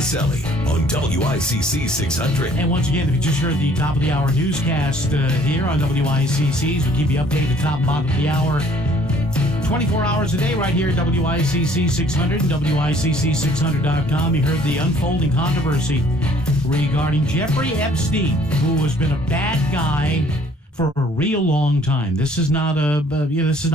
Pacelli on WICC 600. And once again, if you just heard the top of the hour newscast here on WICC, we'll keep you updated top and bottom of the hour 24 hours a day right here at WICC 600 and WICC600.com. You heard the unfolding controversy regarding Jeffrey Epstein, who has been a bad guy for a real long time. This is not a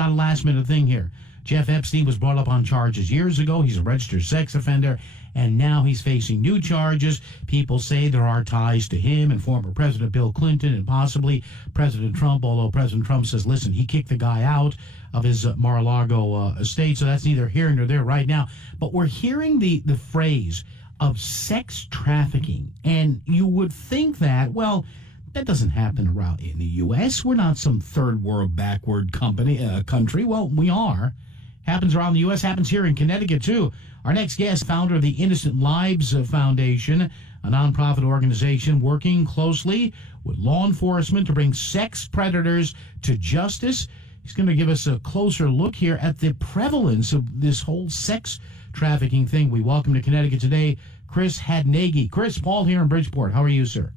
last minute thing here. Jeff Epstein was brought up on charges years ago. He's a registered sex offender, and now he's facing new charges. People say there are ties to him and former President Bill Clinton and possibly President Trump, although President Trump says, listen, he kicked the guy out of his Mar-a-Lago estate, so that's neither here nor there right now. But we're hearing the phrase of sex trafficking, and you would think that, well, that doesn't happen around in the U.S. We're not some third world backward country. Well, we are. Happens around the U.S., happens here in Connecticut, too. Our next guest, founder of the Innocent Lives Foundation, a nonprofit organization working closely with law enforcement to bring sex predators to justice. He's going to give us a closer look here at the prevalence of this whole sex trafficking thing. We welcome to Connecticut today, Chris Hadnagy. Chris, Paul here in Bridgeport. How are you, sir?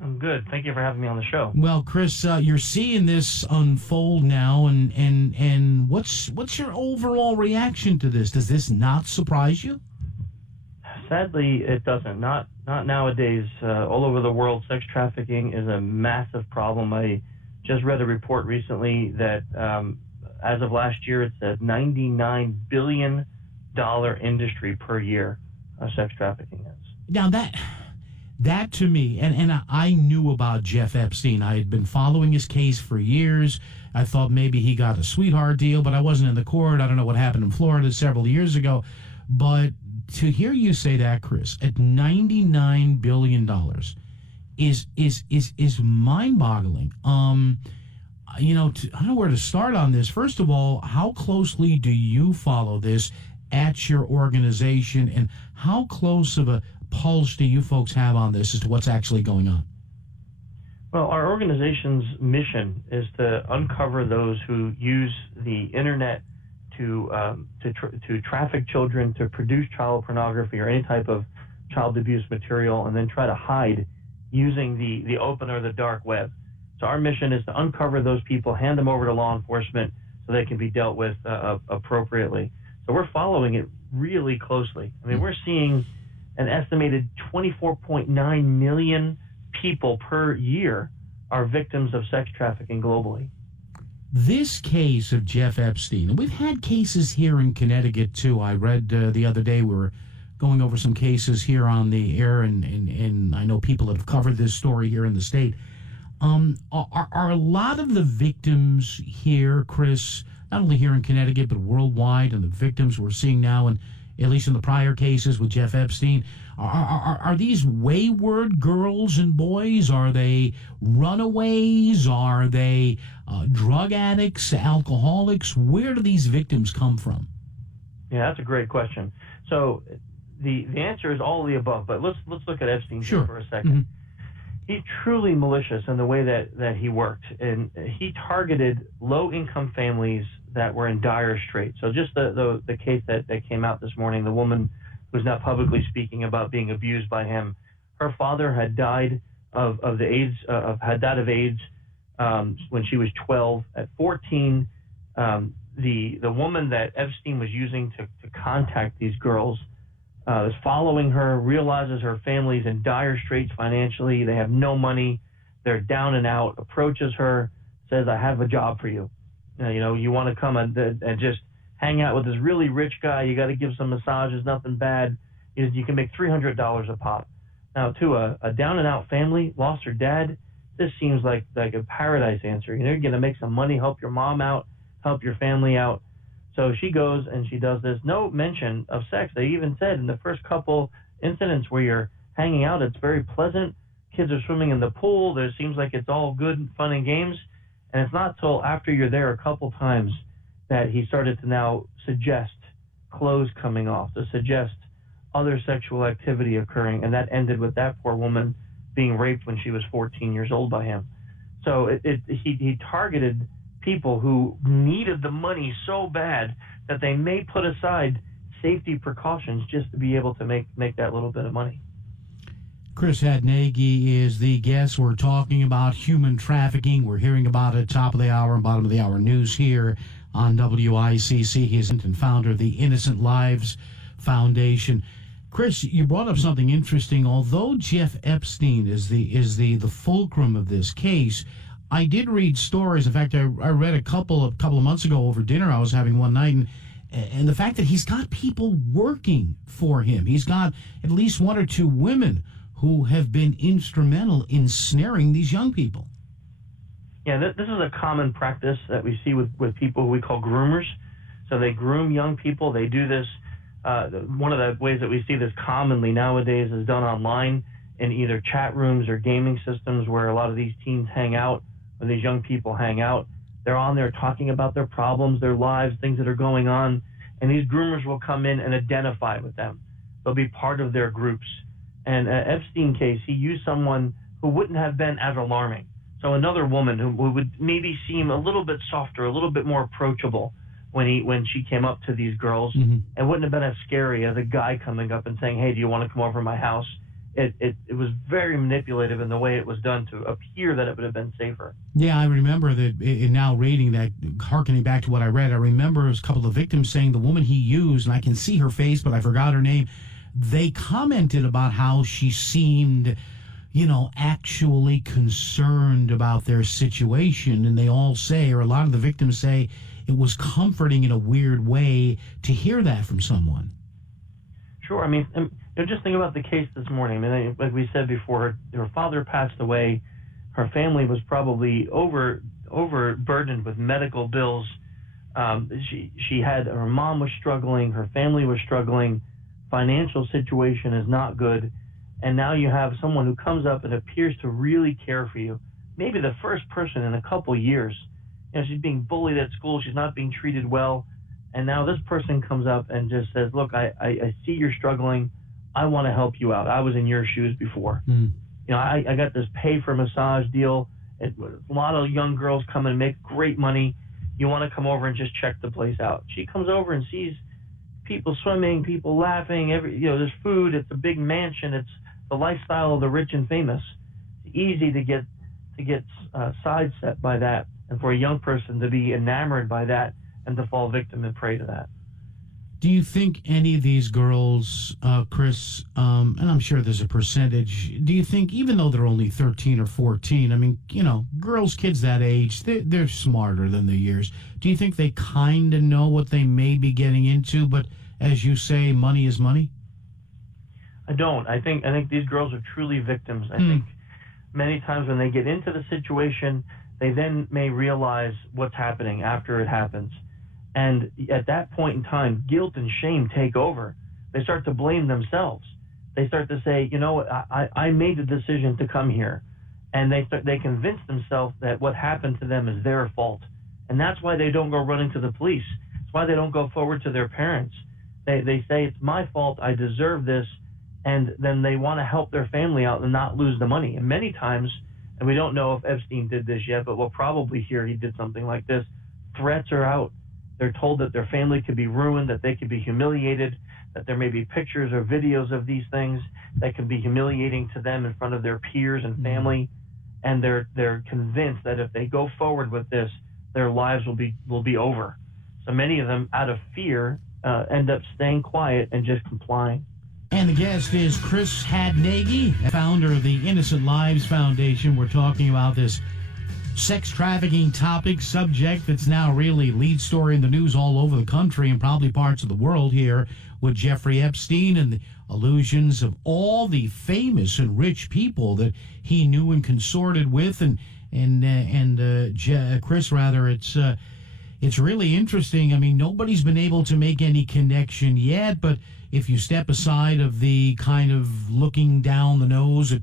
I'm good. Thank you for having me on the show. Well, Chris, you're seeing this unfold now, and what's your overall reaction to this? Does this not surprise you? Sadly, it doesn't. Not nowadays. All over the world, sex trafficking is a massive problem. I just read a report recently that as of last year, it's a $99 billion industry per year, sex trafficking is. Now that to me, and I knew about Jeff Epstein. I had been following his case for years. I thought maybe he got a sweetheart deal, but I wasn't in the court. I don't know what happened in Florida several years ago. But to hear you say that, Chris, at $99 billion is mind-boggling. I don't know where to start on this. First of all, how closely do you follow this at your organization, and how close of a pulse do you folks have on this as to what's actually going on? Well, our organization's mission is to uncover those who use the internet to traffic children, to produce child pornography or any type of child abuse material, and then try to hide using the open or the dark web. So our mission is to uncover those people, hand them over to law enforcement so they can be dealt with appropriately. So we're following it really closely. I mean, we're seeing an estimated 24.9 million people per year are victims of sex trafficking globally. This case of Jeff Epstein, and we've had cases here in Connecticut too. I read the other day we were going over some cases here on the air, and I know people that have covered this story here in the state. Are a lot of the victims here, Chris, not only here in Connecticut but worldwide, and the victims we're seeing now, and at least in the prior cases with Jeff Epstein, are these wayward girls and boys? Are they runaways? Are they drug addicts, alcoholics? Where do these victims come from? Yeah, that's a great question. So the answer is all of the above, but let's look at Epstein Sure. for a second. Mm-hmm. He's truly malicious in the way that he worked, and he targeted low-income families that were in dire straits. So just the case that came out this morning, the woman who's not publicly speaking about being abused by him, her father had died of AIDS when she was 12. At 14, the woman that Epstein was using to contact these girls is following her, realizes her family's in dire straits financially. They have no money. They're down and out, approaches her, says, I have a job for you. You want to come and just hang out with this really rich guy. You got to give some massages, nothing bad. You can make $300 a pop. Now, to a down and out family, lost her dad, this seems like a paradise answer. You're going to make some money, help your mom out, help your family out. So she goes and she does this. No mention of sex. They even said in the first couple incidents where you're hanging out, it's very pleasant. Kids are swimming in the pool. There seems like it's all good, fun and games. And it's not till after you're there a couple times that he started to now suggest clothes coming off, to suggest other sexual activity occurring. And that ended with that poor woman being raped when she was 14 years old by him. So he targeted people who needed the money so bad that they may put aside safety precautions just to be able to make that little bit of money. Chris Hadnagy is the guest. We're talking about human trafficking. We're hearing about it top of the hour and bottom of the hour news here on WICC. He is and founder of the Innocent Lives Foundation. Chris, you brought up something interesting. Although Jeff Epstein is the fulcrum of this case, I did read stories. In fact, I read a couple of months ago over dinner I was having one night, and the fact that he's got people working for him. He's got at least one or two women who have been instrumental in snaring these young people. Yeah, this is a common practice that we see with people who we call groomers. So they groom young people. They do this. One of the ways that we see this commonly nowadays is done online in either chat rooms or gaming systems where a lot of these teens hang out, or these young people hang out. They're on there talking about their problems, their lives, things that are going on, and these groomers will come in and identify with them. They'll be part of their groups. And Epstein case, he used someone who wouldn't have been as alarming. So another woman who would maybe seem a little bit softer, a little bit more approachable when she came up to these girls, and wouldn't have been as scary as a guy coming up and saying, "Hey, do you want to come over to my house?" It was very manipulative in the way it was done to appear that it would have been safer. Yeah, I remember that in now reading that, hearkening back to what I read, I remember a couple of victims saying the woman he used, and I can see her face, but I forgot her name, they commented about how she seemed, actually concerned about their situation. And they all say, or a lot of the victims say, it was comforting in a weird way to hear that from someone. Sure. I mean, just think about the case this morning. I mean, like we said before, her father passed away. Her family was probably overburdened with medical bills. She had, her mom was struggling. Her family was struggling. Financial situation is not good, and now you have someone who comes up and appears to really care for you. Maybe the first person in a couple years. She's being bullied at school. She's not being treated well, and now this person comes up and just says, "Look, I see you're struggling. I want to help you out. I was in your shoes before. I got this pay for massage deal. A lot of young girls come and make great money. You want to come over and just check the place out?" She comes over and sees people swimming, people laughing, there's food, it's a big mansion, it's the lifestyle of the rich and famous. It's easy to get sidestepped by that, and for a young person to be enamored by that and to fall victim and prey to that. Do you think any of these girls, Chris, and I'm sure there's a percentage, do you think, even though they're only 13 or 14, I mean, girls, kids that age, they're smarter than their years. Do you think they kind of know what they may be getting into, but as you say, money is money? I don't. I think these girls are truly victims. I think many times when they get into the situation, they then may realize what's happening after it happens. And at that point in time, guilt and shame take over. They start to blame themselves. They start to say, I made the decision to come here. And they convince themselves that what happened to them is their fault. And that's why they don't go running to the police. That's why they don't go forward to their parents. They say, it's my fault, I deserve this. And then they want to help their family out and not lose the money. And many times, and we don't know if Epstein did this yet, but we'll probably hear he did something like this, threats are out. They're told that their family could be ruined, that they could be humiliated, that there may be pictures or videos of these things that can be humiliating to them in front of their peers and family. And they're convinced that if they go forward with this, their lives will be over. So many of them, out of fear, end up staying quiet and just complying. And the guest is Chris Hadnagy, founder of the Innocent Lives Foundation. We're talking about this sex trafficking subject that's now really lead story in the news all over the country and probably parts of the world here with Jeffrey Epstein and the allusions of all the famous and rich people that he knew and consorted with. Chris, rather, it's really interesting. I mean, nobody's been able to make any connection yet, but if you step aside of the kind of looking down the nose at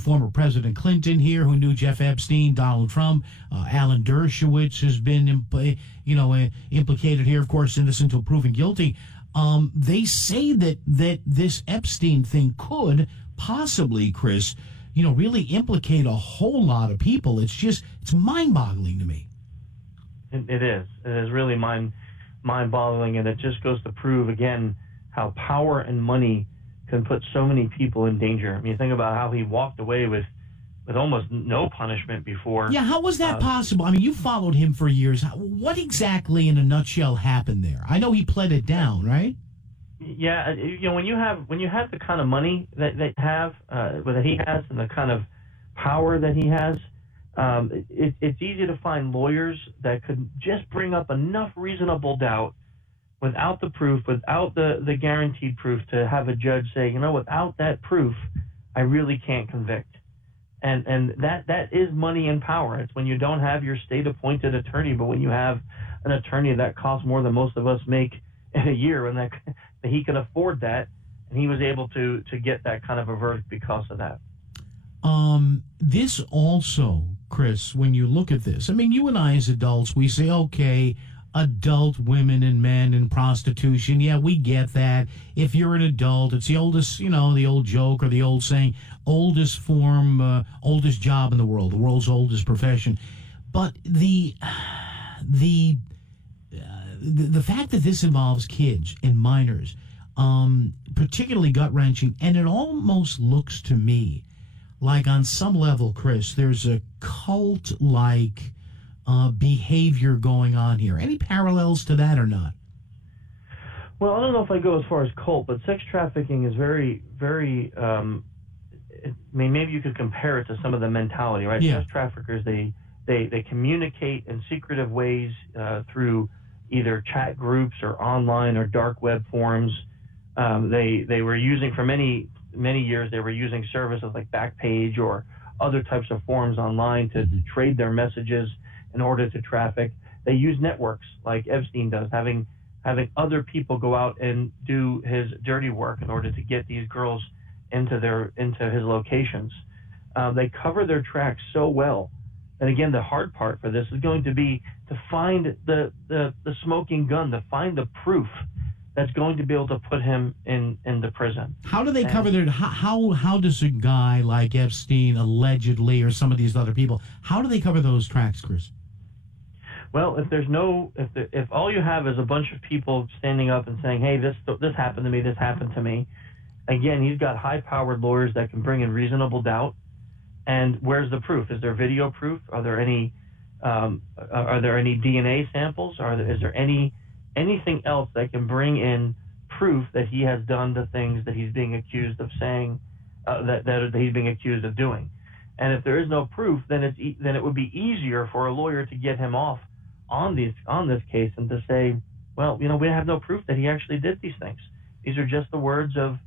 former President Clinton here, who knew Jeff Epstein, Donald Trump, Alan Dershowitz has been, implicated here, of course, innocent until proven guilty. They say that this Epstein thing could possibly, Chris, really implicate a whole lot of people. It's mind-boggling to me. It is. It is really mind-boggling, and it just goes to prove again how power and money can put so many people in danger. I mean, think about how he walked away with almost no punishment before. Yeah, how was that possible? I mean, you followed him for years. What exactly, in a nutshell, happened there? I know he pled it down, right? Yeah, when you have the kind of money that he has, and the kind of power that he has, it's easy to find lawyers that could just bring up enough reasonable doubt without the proof, without the guaranteed proof, to have a judge say, without that proof, I really can't convict. And that is money and power. It's when you don't have your state-appointed attorney, but when you have an attorney that costs more than most of us make in a year, and that he can afford that, and he was able to get that kind of a verdict because of that. This also, Chris, when you look at this, I mean, you and I as adults, we say, okay, adult women and men in prostitution. Yeah, we get that. If you're an adult, it's the oldest, the old joke or the old saying, oldest job in the world's oldest profession. But the fact that this involves kids and minors, particularly gut-wrenching, and it almost looks to me like on some level, Chris, there's a cult-like behavior going on here. Any parallels to that or not? Well, I don't know if I go as far as cult, but sex trafficking is very, very. Maybe you could compare it to some of the mentality, right? Yeah. Sex traffickers, they communicate in secretive ways through either chat groups or online or dark web forums. They were using for many years. They were using services like Backpage or other types of forums online to trade their messages in order to traffic. They use networks like Epstein does, having other people go out and do his dirty work in order to get these girls into his locations. They cover their tracks so well. And again, the hard part for this is going to be to find the smoking gun, to find the proof that's going to be able to put him into prison. How do they cover their? How does a guy like Epstein allegedly, or some of these other people, how do they cover those tracks, Chris? Well, if all you have is a bunch of people standing up and saying, "Hey, this happened to me, this happened to me," again, he's got high-powered lawyers that can bring in reasonable doubt. And where's the proof? Is there video proof? Are there any DNA samples? Is there anything else that can bring in proof that he has done the things that he's being accused of saying, that he's being accused of doing? And if there is no proof, then it would be easier for a lawyer to get him off on this case and to say, well, we have no proof that he actually did these things. These are just the words of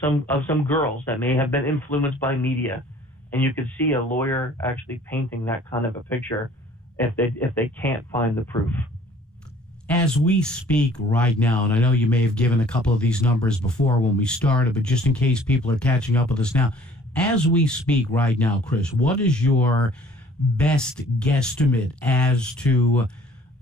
some girls that may have been influenced by media. And you could see a lawyer actually painting that kind of a picture if they can't find the proof. As we speak right now, and I know you may have given a couple of these numbers before when we started, but just in case people are catching up with us now, as we speak right now, Chris, what is your best guesstimate as to,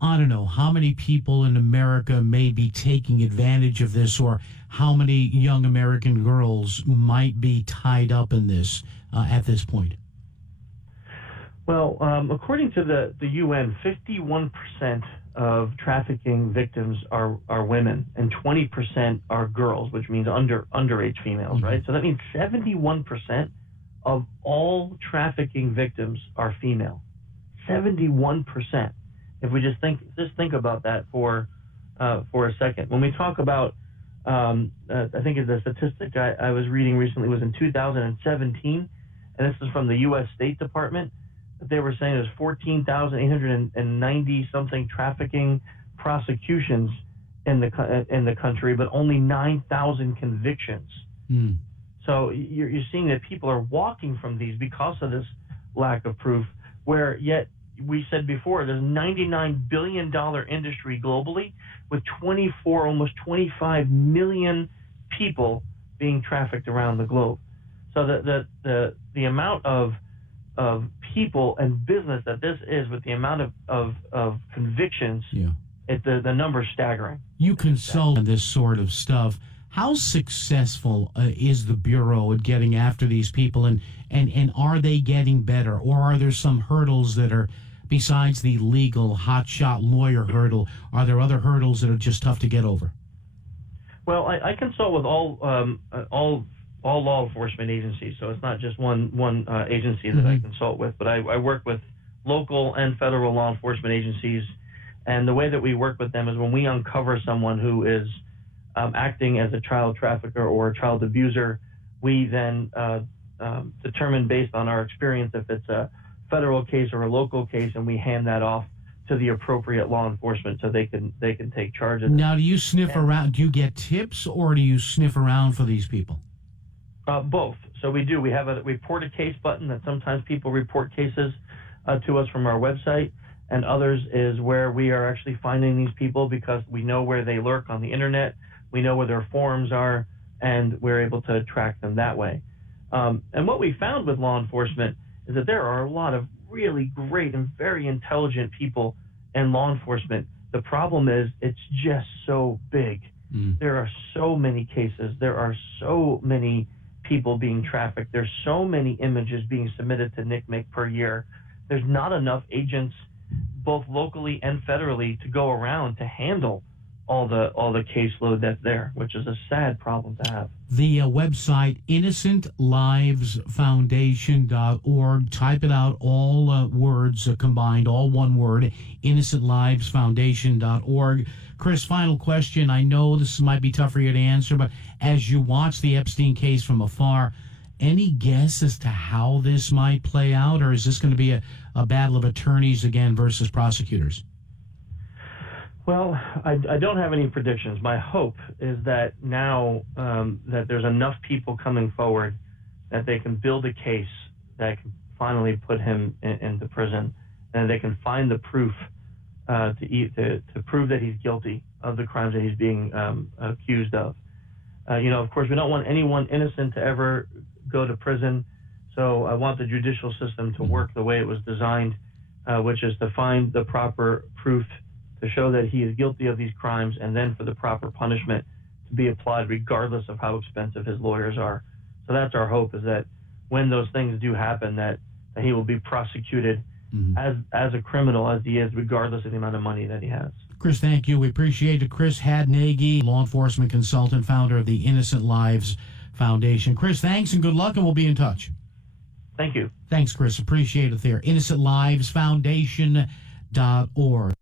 I don't know, how many people in America may be taking advantage of this, or how many young American girls might be tied up in this at this point? Well, according to the UN, 51% of trafficking victims are women, and 20% are girls, which means underage females, right? So that means 71% of all trafficking victims are female. 71%. If we just think about that for a second. When we talk about, I think the statistic I was reading recently was in 2017, and this is from the U.S. State Department. They were saying there's 14,890 something trafficking prosecutions in the country, but only 9,000 convictions. So you're seeing that people are walking from these because of this lack of proof. Where yet we said before, there's a $99 billion industry globally with almost 25 million people being trafficked around the globe. So the amount of people and business that this is, with the amount of convictions, the number's staggering. You consult on this sort of stuff. How successful is the Bureau at getting after these people, and are they getting better, or are there some hurdles that are besides the legal hotshot lawyer hurdle? Are there other hurdles that are just tough to get over? Well, I consult with all law enforcement agencies, so it's not just one agency that I consult with, but I work with local and federal law enforcement agencies. And the way that we work with them is when we uncover someone who is acting as a child trafficker or a child abuser, we then determine based on our experience if it's a federal case or a local case, and we hand that off to the appropriate law enforcement so they can take charge of it. Now, do you sniff around? Do you get tips, or do you sniff around for these people? Both. So we do. We have a report a case button that sometimes people report cases to us from our website, and others is where we are actually finding these people because we know where they lurk on the internet, we know where their forums are, and we're able to track them that way. And what we found with law enforcement is that there are a lot of really great and very intelligent people in law enforcement. The problem is it's just so big. There are so many cases. There are so many people being trafficked. There's so many images being submitted to NCMEC per year. There's not enough agents, both locally and federally, to go around to handle all the caseload that's there, which is a sad problem to have. The website, innocentlivesfoundation.org. Type it out, all words combined, all one word, innocentlivesfoundation.org. Chris, final question. I know this might be tough for you to answer, but as you watch the Epstein case from afar, any guess as to how this might play out, or is this going to be a battle of attorneys again versus prosecutors? Well, I don't have any predictions. My hope is that now that there's enough people coming forward that they can build a case that can finally put him into prison, and they can find the proof to prove that he's guilty of the crimes that he's being accused of. Of course, we don't want anyone innocent to ever go to prison, so I want the judicial system to work the way it was designed, which is to find the proper proof to show that he is guilty of these crimes, and then for the proper punishment to be applied regardless of how expensive his lawyers are. So that's our hope, is that when those things do happen, that he will be prosecuted as a criminal as he is, regardless of the amount of money that he has. Chris, thank you. We appreciate it. Chris Hadnagy, law enforcement consultant, founder of the Innocent Lives Foundation. Chris, thanks and good luck, and we'll be in touch. Thank you. Thanks, Chris. Appreciate it there. InnocentLivesFoundation.org.